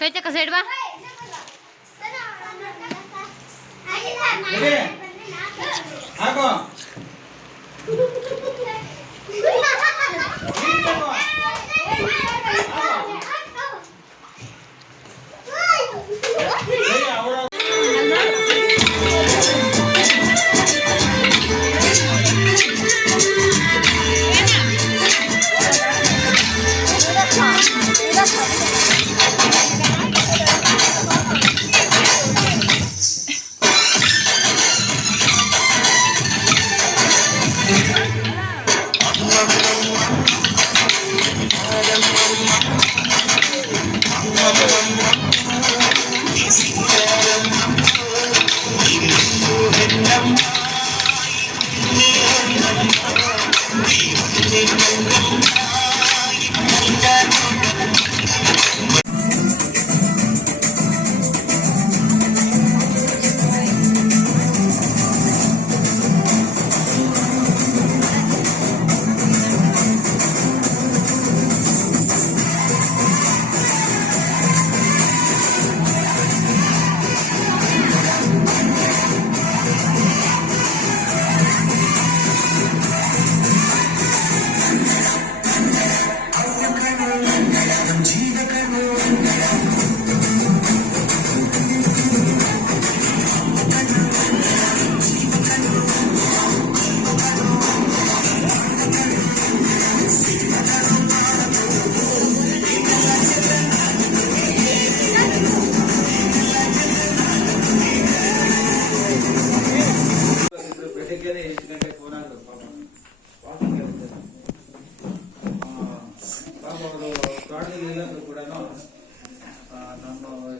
ಕೈ ತಕ್ಕ ಸೈಡ್ ಬಾ ಹಾಕೋ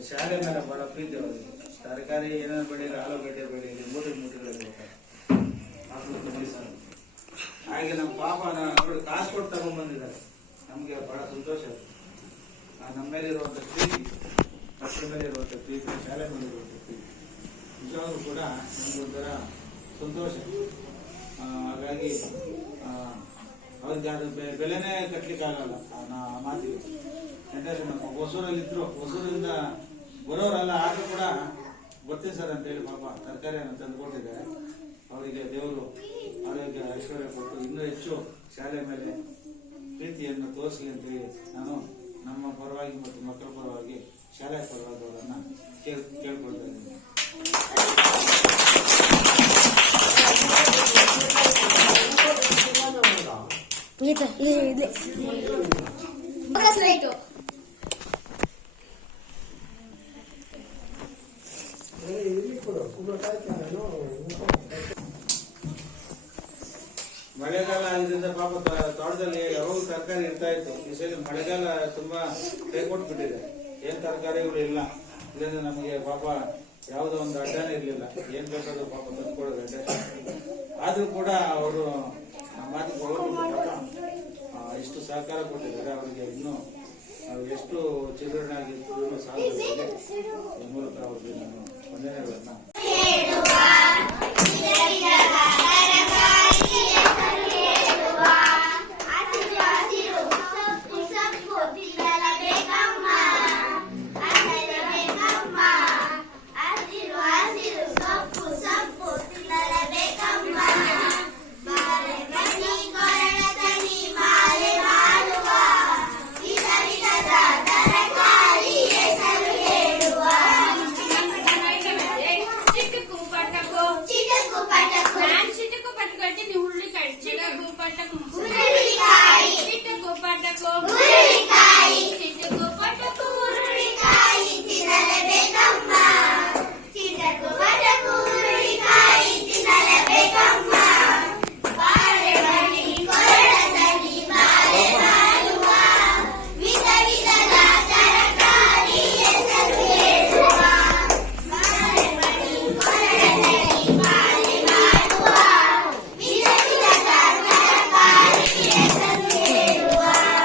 ಶಾಲೆ ಮೇಲೆ ಬಹಳ ಪ್ರೀತಿ ಅವರಿಗೆ. ತರಕಾರಿ ಏನೇನು ಬೆಳೀಲಿ, ಆಲೂಗಡ್ಡೆ ಬೆಳೀಲಿ, ಮೂಟೆಗಳಲ್ಲಿ ಹಾಗೆ ನಮ್ಮ ಪಾಪ ಅವರು ಕಾಸು ಕೊಟ್ಟು ತಗೊಂಡ್ಬಂದಿದ್ದಾರೆ. ನಮಗೆ ಬಹಳ ಸಂತೋಷ. ನಮ್ಮ ಮೇಲೆ ಇರುವಂಥ ಪ್ರೀತಿ, ಮಕ್ಕಳ ಮೇಲೆ ಇರುವಂಥ ಪ್ರೀತಿ, ಶಾಲೆ ಮೇಲೆ ಇರುವಂಥ ಪ್ರೀತಿ ನಿಜವಾಗ್ಲೂ ಕೂಡ ನಮಗೊಂಥರ ಸಂತೋಷ. ಹಾಗಾಗಿ ಅವ್ರಿಗೆ ಅದು ಬೆಲೆನೇ ಕಟ್ಟಲಿಕ್ಕಾಗಲ್ಲ ಆ ಮಾತಿಗೆ. ಯಾಕಂದರೆ ನಮ್ಮ ಹೊಸೂರಲ್ಲಿದ್ದರು, ಹೊಸೂರಿಂದ ಬರೋರಲ್ಲ, ಆದರೂ ಕೂಡ ಬರ್ತೀನಿ ಸರ್ ಅಂತೇಳಿ ಪಾಪ ತರಕಾರಿಯನ್ನು ತಂದುಕೊಟ್ಟಿದ್ದಾರೆ. ಅವರಿಗೆ ದೇವರು ಆರೋಗ್ಯ ಐಶ್ವರ್ಯ ಕೊಟ್ಟು ಇನ್ನೂ ಹೆಚ್ಚು ಶಾಲೆ ಮೇಲೆ ಪ್ರೀತಿಯನ್ನು ತೋರಿಸಲಿ ಅಂತೇಳಿ ನಾನು ನಮ್ಮ ಪರವಾಗಿ ಮತ್ತು ಮಕ್ಕಳ ಪರವಾಗಿ ಶಾಲೆ ಪರವಾಗಿ ಅವರನ್ನು ಕೇಳ್ಕೊಳ್ತಾ ಇದ್ದೀನಿ. ಮಳೆಗಾಲ ಇದರಿಂದ ಪಾಪ ತೋಟದಲ್ಲಿ ಯಾವಾಗ ತರಕಾರಿ ಇರ್ತಾ ಇತ್ತು. ಈ ಸಲ ಮಳೆಗಾಲ ತುಂಬಾ ಕೈ ಕೊಟ್ಬಿಟ್ಟಿದೆ. ಏನ್ ತರಕಾರಿಗಳು ಇಲ್ಲ. ಇದರಿಂದ ನಮಗೆ ಪಾಪ ಯಾವುದೋ ಒಂದು ಅಡ್ಡಾನೇ ಇರ್ಲಿಲ್ಲ. ಏನ್ ಬೇಕಾದ್ರೂ ಪಾಪ ತಂದ್ಕೊಡೋದು ಅಡ್ಡ. ಆದ್ರೂ ಕೂಡ ಅವರು ಮಾತಿಗೆ ಪಾಪ ಇಷ್ಟು ಸಹಕಾರ ಕೊಟ್ಟಿದ್ದಾರೆ. ಅವರಿಗೆ ಇನ್ನೂ ಎಷ್ಟು ಚಿತ್ರನಾಗಿದ್ದು ಸಾಧ್ಯ ಈ ಮೂಲಕ ಅವರಿಗೆ ನಾನು ವಂದನೆಗಳನ್ನ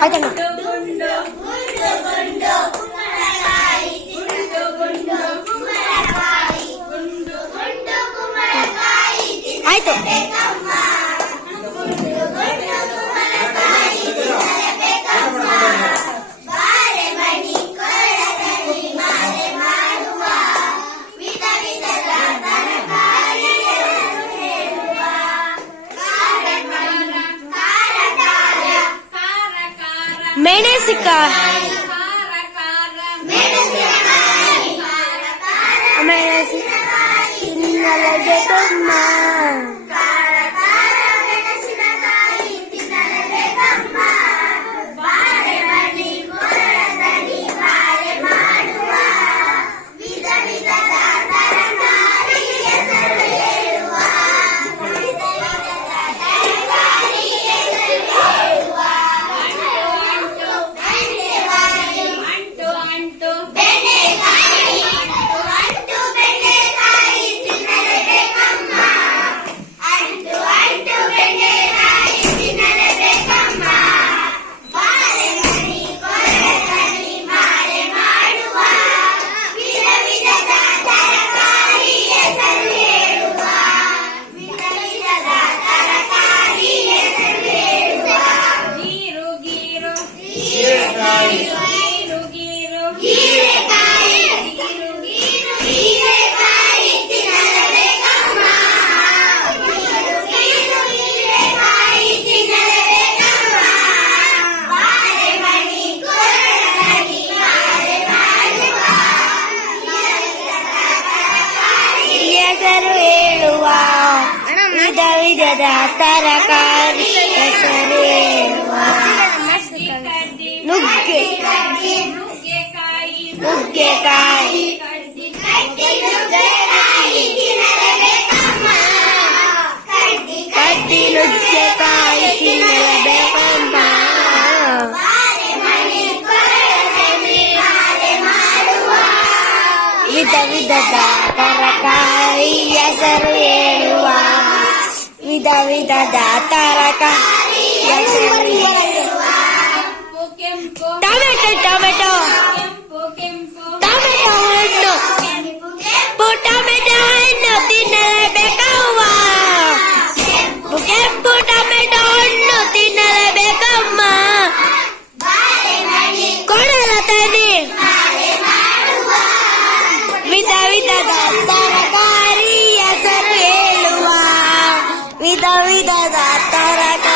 ಆಯ್ತಣ್ಣ. ಆಯ್ತು. ಮೆಣಸಿನಕಾಯಿ ತಿನ್ನಲೇಬೇಕಮ್ಮ. ಹೆಸರು ಹೇಳುವ ವಿಧ ವಿಧದ ತರಕಾರಿ ಹೆಸರು ಹೇಳುವ ನುಗ್ಗೆಕಾಯಿ ಕಡ್ಡಿ ನುಗ್ಗೆಕಾಯಿ ತಿನ್ನಲೇಬೇಕಮ್ಮ. ವಿಧ ವಿಧದ ತರಕಾರಿ ಹೆಸರು ಹೇಳುವ ವಿಧ ವಿಧದ ತರಕಾರಿ ಹೆಸರು ಹೇಳುವ ಟೊಮೆಟೊ ಟೊಮೆಟೊ ಟೊಮೆಟೊ ಹಣ್ಣು ಟೊಮೆಟೊ ಹಣ್ಣು ತಿನ್ನಲೇಬೇಕವ್ವ. ಕೆಂಪು ಟೊಮೆಟೊ ಹಣ್ಣು ತಿನ್ನಲೇಬೇಕಮ್ಮ. ಕೊಡಲ ತನಿ ವಿಧ ವಿಧದ ತರಕಾರಿ ಹೆಸರು ಹೇಳುವ ವಿಧ ವಿಧದ ತರಕಾರಿ